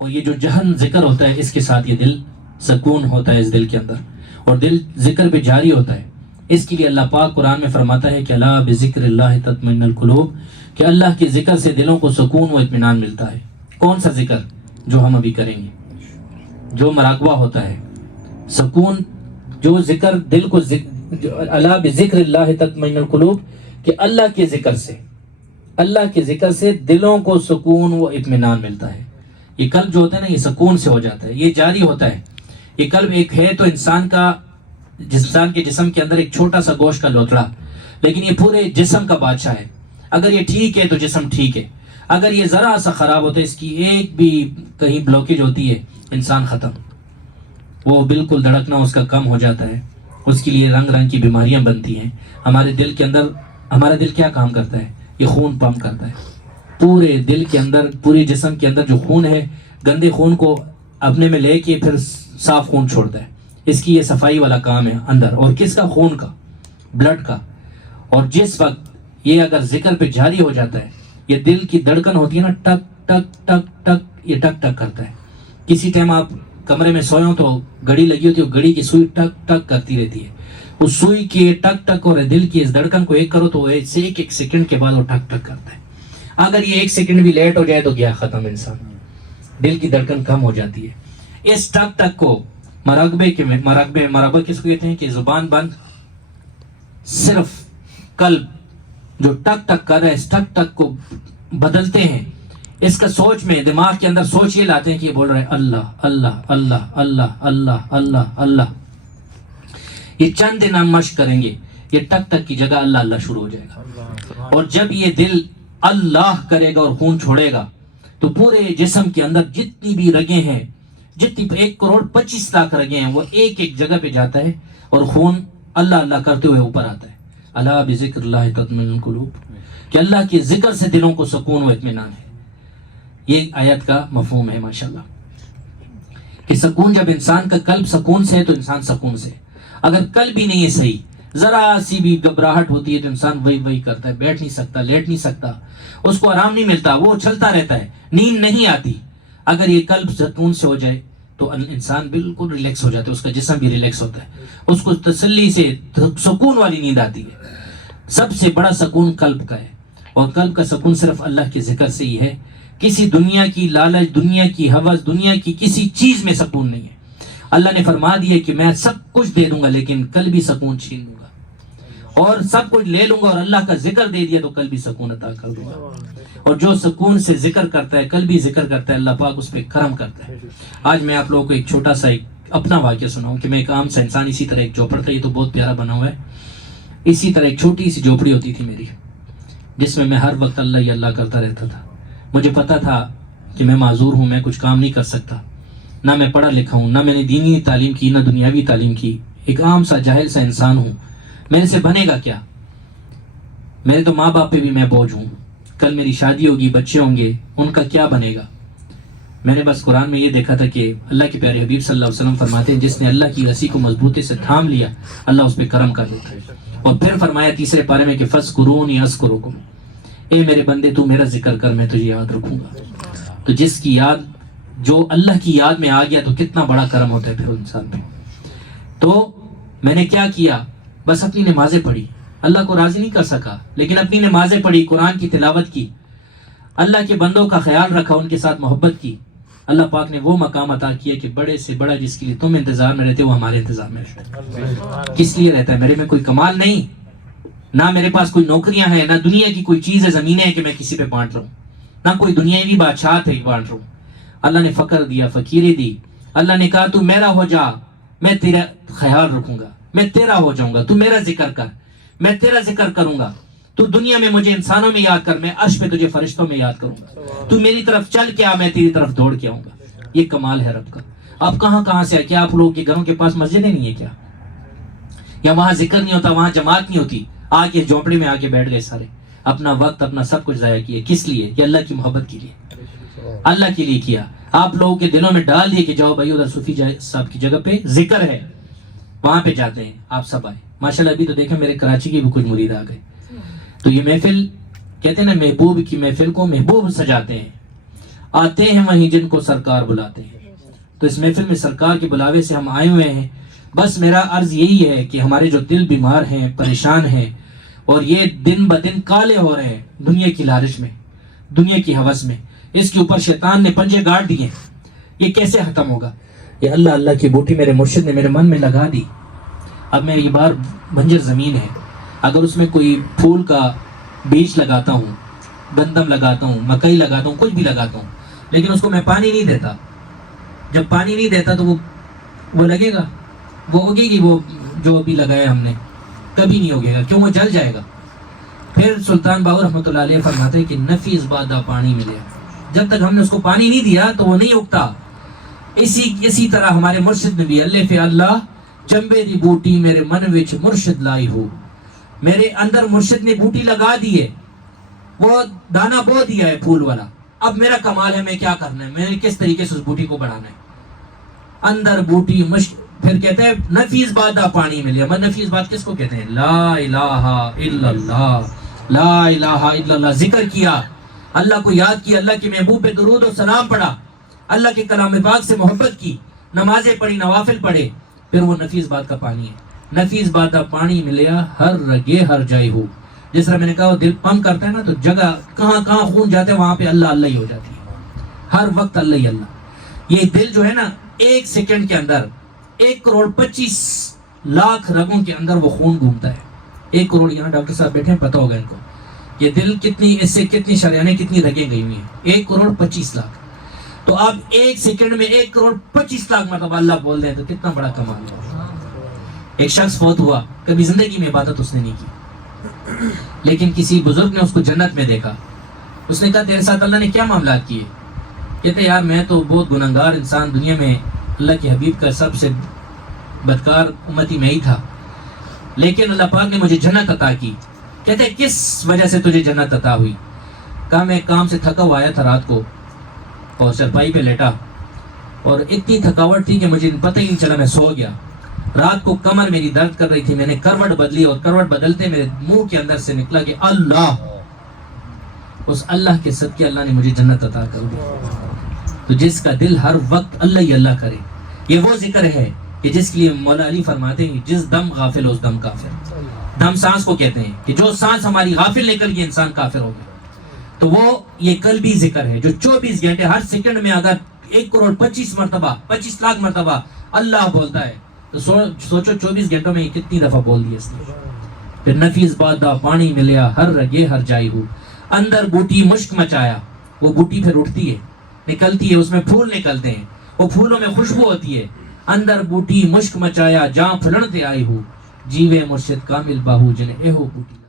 اور یہ جو جہن ذکر ہوتا ہے اس کے ساتھ یہ دل سکون ہوتا ہے اس دل کے اندر، اور دل ذکر پہ جاری ہوتا ہے۔ اس کے لیے اللہ پاک قرآن میں فرماتا ہے کہ الا بذکر اللہ تطمئن القلوب، کہ اللہ کے ذکر سے دلوں کو سکون و اطمینان ملتا ہے۔ کون سا ذکر؟ جو ہم ابھی کریں گے، جو مراقبہ ہوتا ہے، سکون، جو ذکر دل کو الا بذکر اللہ تطمئن القلوب، کہ اللہ کے ذکر سے دلوں کو سکون و اطمینان ملتا ہے۔ یہ قلب جو ہوتا ہے نا، یہ سکون سے ہو جاتا ہے، یہ جاری ہوتا ہے۔ یہ قلب ایک ہے تو انسان کے جسم کے اندر ایک چھوٹا سا گوشت کا لوتڑا، لیکن یہ پورے جسم کا بادشاہ ہے۔ اگر یہ ٹھیک ہے تو جسم ٹھیک ہے، اگر یہ ذرا سا خراب ہوتا ہے، اس کی ایک بھی کہیں بلوکیج ہوتی ہے، انسان ختم، وہ بالکل دھڑکنا اس کا کم ہو جاتا ہے، اس کے لیے رنگ رنگ کی بیماریاں بنتی ہیں۔ ہمارے دل کے اندر، ہمارا دل کیا کام کرتا ہے؟ یہ خون پمپ کرتا ہے پورے دل کے اندر، پورے جسم کے اندر جو خون ہے، گندے خون کو اپنے میں لے کے پھر صاف خون چھوڑتا ہے۔ اس کی یہ صفائی والا کام ہے اندر، اور کس کا؟ خون کا، بلڈ کا۔ اور جس وقت یہ اگر ذکر پہ جاری ہو جاتا ہے، یہ دل کی دھڑکن ہوتی ہے نا، ٹک ٹک ٹک ٹک، یہ ٹک ٹک کرتا ہے۔ کسی ٹائم آپ کمرے میں سوئے ہو تو گھڑی لگی ہوتی ہے، گھڑی کی سوئی ٹک ٹک کرتی رہتی ہے۔ اس سوئی کی ٹک ٹک اور دل کی اس دھڑکن کو ایک کرو تو ایک سیکنڈ کے بعد وہ ٹک ٹک کرتا ہے۔ اگر یہ ایک سیکنڈ بھی لیٹ ہو جائے تو گیا ختم انسان، دل کی دھڑکن کم ہو جاتی ہے۔ اس ٹک ٹک کو مراقبہ کس کو کہتے ہیں؟ کہ زبان بند، صرف قلب جو ٹک ٹک کر رہا ہے، اس ٹک ٹک کو بدلتے ہیں۔ اس کا سوچ میں، دماغ کے اندر سوچ یہ لاتے ہیں کہ یہ بول رہے ہیں اللہ اللہ اللہ اللہ اللہ اللہ اللہ۔ یہ چند دن ہم مشق کریں گے، یہ ٹک ٹک کی جگہ اللہ اللہ شروع ہو جائے گا۔ اور جب یہ دل اللہ کرے گا اور خون چھوڑے گا تو پورے جسم کے اندر جتنی بھی رگیں ہیں، جتنی 1,25,00,000 رگیں ہیں، وہ ایک ایک جگہ پہ جاتا ہے اور خون اللہ اللہ کرتے ہوئے اوپر آتا ہے۔ الا بذکر اللہ تطمئن القلوب، کہ اللہ کے ذکر سے دلوں کو سکون و اطمینان ہے۔ یہ آیت کا مفہوم ہے ماشاءاللہ، کہ سکون، جب انسان کا قلب سکون سے ہے تو انسان سکون سے ہے۔ اگر قلب ہی نہیں ہے صحیح، ذرا سی بھی گھبراہٹ ہوتی ہے تو انسان وہی کرتا ہے، بیٹھ نہیں سکتا، لیٹ نہیں سکتا، اس کو آرام نہیں ملتا، وہ چلتا رہتا ہے، نیند نہیں آتی۔ اگر یہ قلب سکون سے ہو جائے تو انسان بالکل ریلیکس ہو جاتا ہے، اس کا جسم بھی ریلیکس ہوتا ہے، اس کو تسلی سے سکون والی نیند آتی ہے۔ سب سے بڑا سکون قلب کا ہے، اور قلب کا سکون صرف اللہ کے ذکر سے ہی ہے۔ کسی دنیا کی لالچ، دنیا کی ہوس، دنیا کی کسی چیز میں سکون نہیں ہے۔ اللہ نے فرما دیا کہ میں سب کچھ دے دوں گا لیکن قلبی سکون چھین لوں گا، اور سب کچھ لے لوں گا اور اللہ کا ذکر دے دیا تو قلبی سکون عطا کر دوں گا۔ اور جو سکون سے ذکر کرتا ہے، قلبی ذکر کرتا ہے، اللہ پاک اس پہ کرم کرتا ہے۔ آج میں آپ لوگوں کو ایک چھوٹا سا اپنا واقعہ سناؤں کہ میں ایک عام سا انسان، اسی طرح ایک جھوپڑ تھا، یہ تو بہت پیارا بنا ہوا ہے، اسی طرح ایک چھوٹی سی جھوپڑی ہوتی تھی میری، جس میں ہر وقت اللہ ہی اللہ کرتا رہتا تھا۔ مجھے پتا تھا کہ میں معذور ہوں، میں کچھ کام نہیں کر سکتا، نہ میں پڑھا لکھا ہوں، نہ میں نے دینی تعلیم کی، نہ دنیاوی تعلیم کی، ایک عام سا جاہل سا انسان ہوں۔ میرے سے بنے گا کیا؟ میرے تو ماں باپ پہ بھی میں بوجھ ہوں، کل میری شادی ہوگی، بچے ہوں گے، ان کا کیا بنے گا؟ میں نے بس قرآن میں یہ دیکھا تھا کہ اللہ کے پیارے حبیب صلی اللہ علیہ وسلم فرماتے ہیں جس نے اللہ کی رسی کو مضبوطی سے تھام لیا اللہ اس پہ کرم کر دیتا ہے۔ اور پھر فرمایا تیسرے پارے میں کہ فَاذْكُرُونِي أَذْكُرُكُمْ، اے میرے بندے تو میرا ذکر کر، میں تجھے یاد رکھوں گا۔ تو جس کی یاد، جو اللہ کی یاد میں آ گیا تو کتنا بڑا کرم ہوتا ہے پھر انسان پہ۔ تو میں نے کیا کیا؟ بس اپنی نمازیں پڑھی، اللہ کو راضی نہیں کر سکا لیکن اپنی نمازیں پڑھی، قرآن کی تلاوت کی، اللہ کے بندوں کا خیال رکھا، ان کے ساتھ محبت کی۔ اللہ پاک نے وہ مقام عطا کیا کہ بڑے سے بڑا جس کے لیے تم انتظار میں رہتے ہو وہ ہمارے انتظار میں رہتا ہے۔ کس لیے رہتا ہے؟ میرے میں کوئی کمال نہیں، نہ میرے پاس کوئی نوکریاں ہیں، نہ دنیا کی کوئی چیز ہے، زمینیں ہیں کہ میں کسی پہ بانٹ رہا ہوں، نہ کوئی دنیاوی بادشاہت ہے کہ بانٹ رہا ہوں۔ اللہ نے فقر دیا، فقیری دی، اللہ نے کہا تو میرا ہو جا، میں تیرا خیال رکھوں گا، میں تیرا ہو جاؤں گا، تو میرا ذکر کر، میں تیرا ذکر کروں گا، تو دنیا میں مجھے انسانوں میں یاد کر، میں عرش پہ تجھے فرشتوں میں یاد کروں گا، تو میری طرف چل کے آ، میں تیری طرف دوڑ کے آؤں گا۔ یہ کمال ہے رب کا۔ اب کہاں سے ہے؟ کیا آپ لوگوں کے گھروں کے پاس مسجدیں نہیں ہیں کیا؟ یا وہاں ذکر نہیں ہوتا، وہاں جماعت نہیں ہوتی؟ آ کے جھونپڑی میں آ کے بیٹھ گئے سارے، اپنا وقت اپنا سب کچھ ضائع کیے، کس لیے؟ کہ اللہ کی محبت کے لیے، اللہ کے لیے کیا۔ آپ لوگوں کے دلوں میں ڈال دیے کہ جاؤ بھائی ادھر صوفی صاحب کی جگہ پہ ذکر ہے، وہاں پہ جاتے ہیں، آپ سب آئے۔ ماشاءاللہ ابھی تو دیکھیں میرے کراچی کے بھی کچھ مرید آ گئے۔ تو یہ محفل کہتے ہیں نا، محبوب کی محفل کو محبوب سجاتے ہیں۔ آتے ہیں وہیں جن کو سرکار بلاتے ہیں. تو اس محفل میں سرکار کے بلاوے سے ہم آئے ہوئے ہیں. بس میرا عرض یہی ہے کہ ہمارے جو دل بیمار ہیں، پریشان ہیں، اور یہ دن بدن کالے ہو رہے ہیں دنیا کی لالچ میں، دنیا کی ہوس میں، اس کے اوپر شیطان نے پنجے گاڑ دیے. یہ کیسے ختم ہوگا؟ یہ اللہ اللہ کی بوٹی میرے مرشد نے میرے من میں لگا دی. اب میں یہ بار بنجر زمین ہے، اگر اس میں کوئی پھول کا بیج لگاتا ہوں، گندم لگاتا ہوں، مکئی لگاتا ہوں، کچھ بھی لگاتا ہوں، لیکن اس کو میں پانی نہیں دیتا، جب پانی نہیں دیتا تو وہ لگے گا، وہ اگے گی، وہ جو بھی لگایا ہم نے کبھی نہیں اگے گا. کیوں؟ وہ جل جائے گا. پھر سلطان باہو رحمۃ اللہ علیہ فرماتے ہیں کہ نفیس بادہ پانی ملے، جب تک ہم نے اس کو پانی نہیں دیا تو وہ نہیں اگتا. اسی طرح ہمارے مرشد نے بھی اللہ فی اللہ چمبے دی بوٹی میرے من وچ مرشد لائی ہو، میرے اندر مرشد نے بوٹی لگا دی ہے، وہ دانا بو دیا ہے پھول والا. اب میرا کمال ہے، میں کیا کرنا ہے، میں نے کس طریقے سے اس بوٹی کو بڑھانا ہے. اندر بوٹی پھر کہتے ہیں نفیس بادہ پانی ملے. اب نفیس بات کس کو کہتے ہیں؟ لا الہ الا اللہ، لا الہ الا اللہ. ذکر کیا، اللہ کو یاد کیا، اللہ کے محبوب پہ درود و سلام پڑھا، اللہ کے کلام پاک سے محبت کی، نمازیں پڑھی، نوافل پڑھے، پھر وہ نفیس بات کا پانی ہے. نفیس بادہ پانی ملیا ہر رگے ہر جائے ہو. جس طرح میں نے کہا وہ دل پمپ کرتا ہے نا، تو جگہ کہاں کہاں خون جاتا ہے وہاں پہ اللہ اللہ ہی ہو جاتی ہے، ہر وقت اللہ ہی اللہ. یہ دل جو ہے نا، ایک سیکنڈ کے اندر 1,25,00,000 رگوں کے اندر وہ خون گھومتا ہے. 1 کروڑ، یہاں ڈاکٹر صاحب بیٹھے ہیں، پتہ ہوگا ان کو یہ دل کتنی، اس سے کتنی شریانیں، کتنی رگیں گئی ہوئی ہیں. 1,25,00,000. تو آپ ایک سیکنڈ میں 1,25,00,000 مرتبہ اللہ بول دیں تو کتنا بڑا کمال ہے. ایک شخص فوت ہوا، کبھی زندگی میں عبادت اس نے نہیں کی، لیکن کسی بزرگ نے اس کو جنت میں دیکھا. اس نے کہا تیرے ساتھ اللہ نے کیا معاملات کیے؟ کہتے یار میں تو بہت گنہگار انسان، دنیا میں اللہ کے حبیب کا سب سے بدکار امتی میں ہی تھا، لیکن اللہ پاک نے مجھے جنت عطا کی. کہتے کس وجہ سے تجھے جنت عطا ہوئی؟ کہا میں کام سے تھکا ہوا آیا تھا رات کو اور چرپائی پہ لیٹا، اور اتنی تھکاوٹ تھی کہ مجھے پتہ ہی نہیں چلا، میں سو گیا. رات کو کمر میری درد کر رہی تھی، میں نے کروٹ بدلی، اور کروٹ بدلتے میرے منہ کے اندر سے نکلا کہ اللہ. اس اللہ کے صدقے اللہ نے مجھے جنت عطا کر دی. تو جس کا دل ہر وقت اللہ ہی اللہ کرے، یہ وہ ذکر ہے کہ جس کے لیے مولا علی فرماتے ہیں جس دم غافل اس دم کافر. دم سانس کو کہتے ہیں کہ جو سانس ہماری غافل نکل گئی انسان کافر ہو گیا. تو وہ یہ قلبی ذکر ہے جو 24 گھنٹے ہر سیکنڈ میں اگر 1,25,00,000 مرتبہ 25,00,000 مرتبہ اللہ بولتا ہے تو سوچو 24 گھنٹوں میں کتنی دفعہ بول دیا اس نے. پھر نفیس بادہ پانی ملیا ہر رگے ہر جائی ہو، اندر بوٹی مشک مچایا. وہ بوٹی پھر اٹھتی ہے، نکلتی ہے، اس میں پھول نکلتے ہیں، وہ پھولوں میں خوشبو ہوتی ہے. اندر بوٹی مشک مچایا جہاں پھلڑتے آئی ہو، جیوے مرشد کامل باہو جن اے ہو بوٹی.